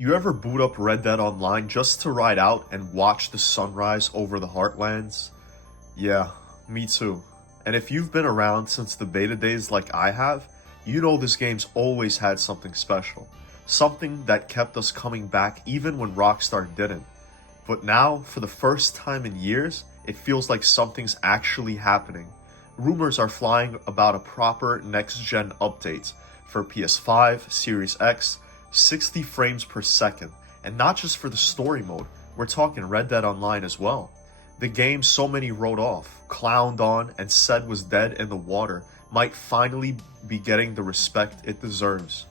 You ever boot up Red Dead Online just to ride out and watch the sunrise over the Heartlands? Yeah, me too. And if you've been around since the beta days like I have, you know this game's always had something special. Something that kept us coming back even when Rockstar didn't. But now, for the first time in years, it feels like something's actually happening. Rumors are flying about a proper next-gen update for PS5, Series X, 60 frames per second, and not just for the story mode, we're talking Red Dead Online as well. The game so many wrote off, clowned on, and said was dead in the water might finally be getting the respect it deserves.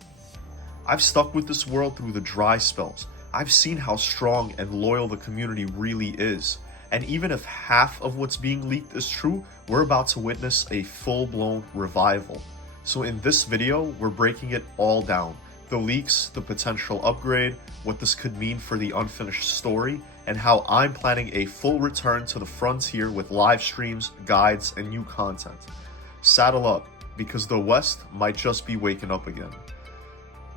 I've stuck with this world through the dry spells. I've seen how strong and loyal the community really is. And even if half of what's being leaked is true, we're about to witness a full-blown revival. So in this video, we're breaking it all down. The leaks, the potential upgrade, what this could mean for the unfinished story, and how I'm planning a full return to the frontier with live streams, guides, and new content. Saddle up, because the West might just be waking up again.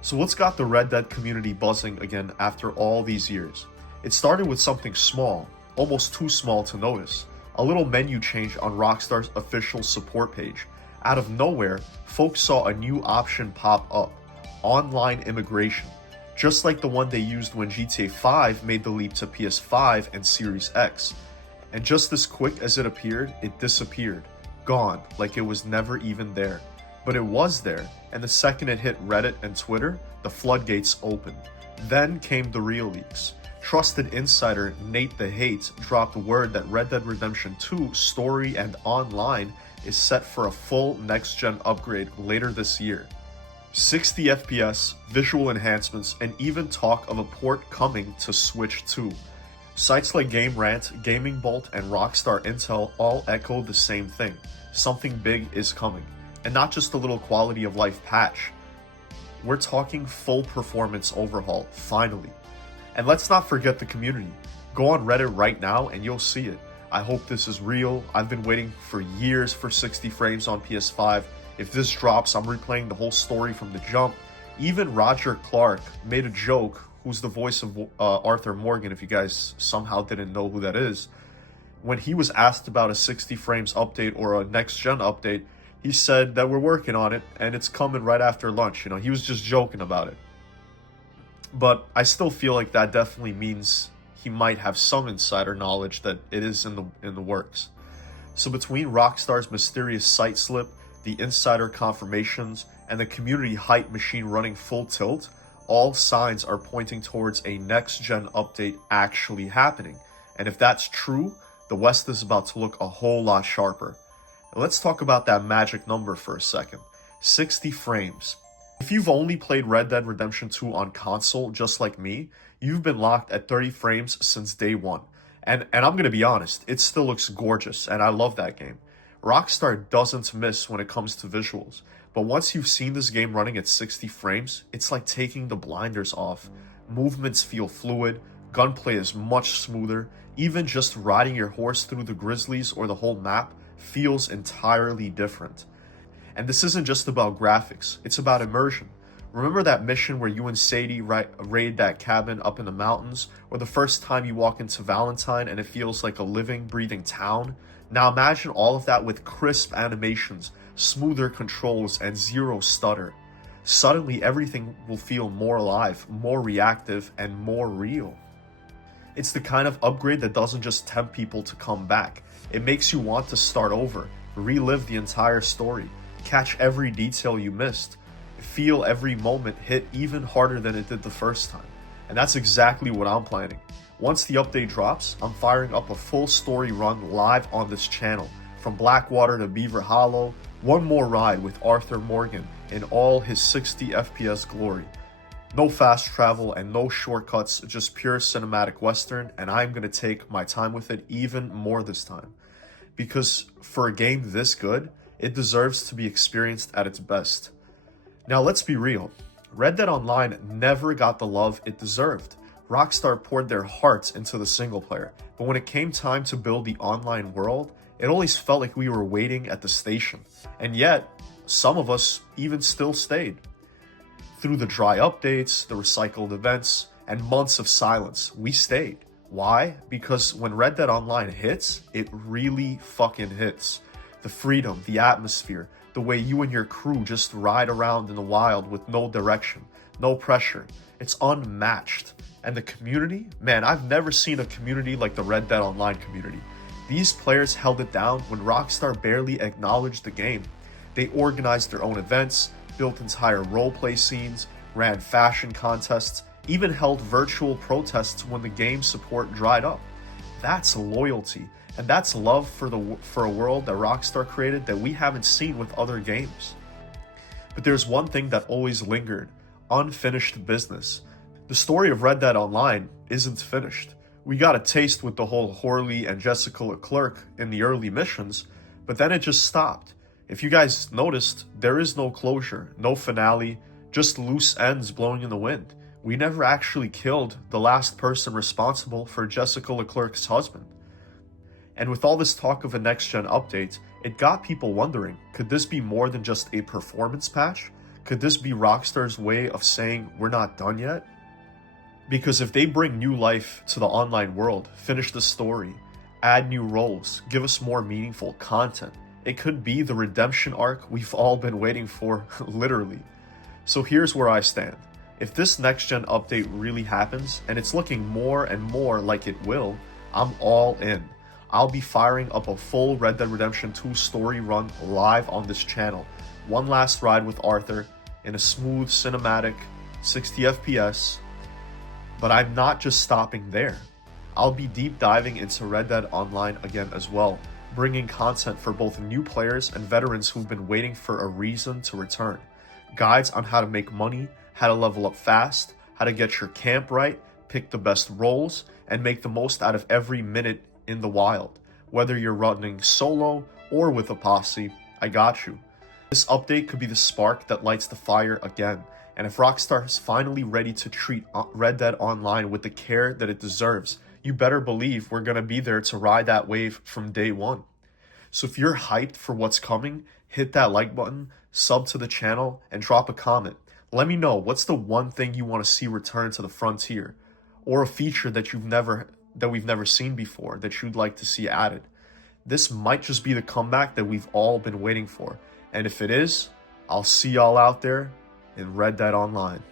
So what's got the Red Dead community buzzing again after all these years? It started with something small, almost too small to notice. A little menu change on Rockstar's official support page. Out of nowhere, folks saw a new option pop up: online immigration. Just like the one they used when GTA 5 made the leap to PS5 and Series X. And just as quick as it appeared, it disappeared. Gone, like it was never even there. But it was there, and the second it hit Reddit and Twitter, the floodgates opened. Then came the real leaks. Trusted insider Nate the Hate dropped word that Red Dead Redemption 2 story and online is set for a full next-gen upgrade later this year. 60 FPS, visual enhancements, and even talk of a port coming to Switch 2. Sites like Game Rant, Gaming Bolt, and Rockstar Intel all echo the same thing. Something big is coming. And not just a little quality of life patch. We're talking full performance overhaul, finally. And let's not forget the community. Go on Reddit right now and you'll see it. I hope this is real. I've been waiting for years for 60 frames on PS5. If this drops, I'm replaying the whole story from the jump. Even Roger Clark made a joke, who's the voice of Arthur Morgan, if you guys somehow didn't know who that is. When he was asked about a 60 frames update or a next-gen update, he said that we're working on it and it's coming right after lunch. You know, he was just joking about it. But I still feel like that definitely means he might have some insider knowledge that it is in the works. So between Rockstar's mysterious site slip, the insider confirmations, and the community hype machine running full tilt, all signs are pointing towards a next-gen update actually happening. And if that's true, the West is about to look a whole lot sharper. Now let's talk about that magic number for a second. 60 frames. If you've only played Red Dead Redemption 2 on console, just like me, you've been locked at 30 frames since day one. And I'm gonna be honest, it still looks gorgeous, and I love that game. Rockstar doesn't miss when it comes to visuals, but once you've seen this game running at 60 frames, it's like taking the blinders off. Movements feel fluid, gunplay is much smoother, even just riding your horse through the grizzlies or the whole map feels entirely different. And this isn't just about graphics, it's about immersion. Remember that mission where you and Sadie raid that cabin up in the mountains? Or the first time you walk into Valentine and it feels like a living, breathing town? Now imagine all of that with crisp animations, smoother controls, and zero stutter. Suddenly everything will feel more alive, more reactive, and more real. It's the kind of upgrade that doesn't just tempt people to come back. It makes you want to start over, relive the entire story, catch every detail you missed, feel every moment hit even harder than it did the first time. And that's exactly what I'm planning. Once the update drops, I'm firing up a full story run live on this channel. From Blackwater to Beaver Hollow, one more ride with Arthur Morgan in all his 60 FPS glory. No fast travel and no shortcuts, just pure cinematic western, and I'm gonna take my time with it even more this time. Because for a game this good, it deserves to be experienced at its best. Now let's be real, Red Dead Online never got the love it deserved. Rockstar poured their hearts into the single player, but when it came time to build the online world, it always felt like we were waiting at the station. And yet, some of us even still stayed. Through the dry updates, the recycled events, and months of silence, we stayed. Why? Because when Red Dead Online hits, it really fucking hits. The freedom, the atmosphere, the way you and your crew just ride around in the wild with no direction, no pressure. It's unmatched. And the community, man, I've never seen a community like the Red Dead Online community. These players held it down when Rockstar barely acknowledged the game. They organized their own events, built entire roleplay scenes, ran fashion contests, even held virtual protests when the game's support dried up. That's loyalty, and that's love for a world that Rockstar created that we haven't seen with other games. But there's one thing that always lingered: unfinished business. The story of Red Dead Online isn't finished. We got a taste with the whole Horley and Jessica Leclerc in the early missions, but then it just stopped. If you guys noticed, there is no closure, no finale, just loose ends blowing in the wind. We never actually killed the last person responsible for Jessica Leclerc's husband. And with all this talk of a next-gen update, it got people wondering, could this be more than just a performance patch? Could this be Rockstar's way of saying we're not done yet? Because if they bring new life to the online world, finish the story, add new roles, give us more meaningful content, it could be the redemption arc we've all been waiting for, literally. So here's where I stand. If this next-gen update really happens, and it's looking more and more like it will, I'm all in. I'll be firing up a full Red Dead Redemption 2 story run live on this channel. One last ride with Arthur in a smooth cinematic 60 FPS. But I'm not just stopping there. I'll be deep diving into Red Dead Online again as well, bringing content for both new players and veterans who've been waiting for a reason to return. Guides on how to make money, how to level up fast, how to get your camp right, pick the best roles, and make the most out of every minute in the wild. Whether you're running solo or with a posse, I got you. This update could be the spark that lights the fire again, and if Rockstar is finally ready to treat Red Dead Online with the care that it deserves, you better believe we're gonna be there to ride that wave from day one. So if you're hyped for what's coming, hit that like button, sub to the channel, and drop a comment. Let me know what's the one thing you want to see return to the frontier, or a feature that we've never seen before that you'd like to see added. This might just be the comeback that we've all been waiting for, and if it is, I'll see y'all out there in Red Dead Online.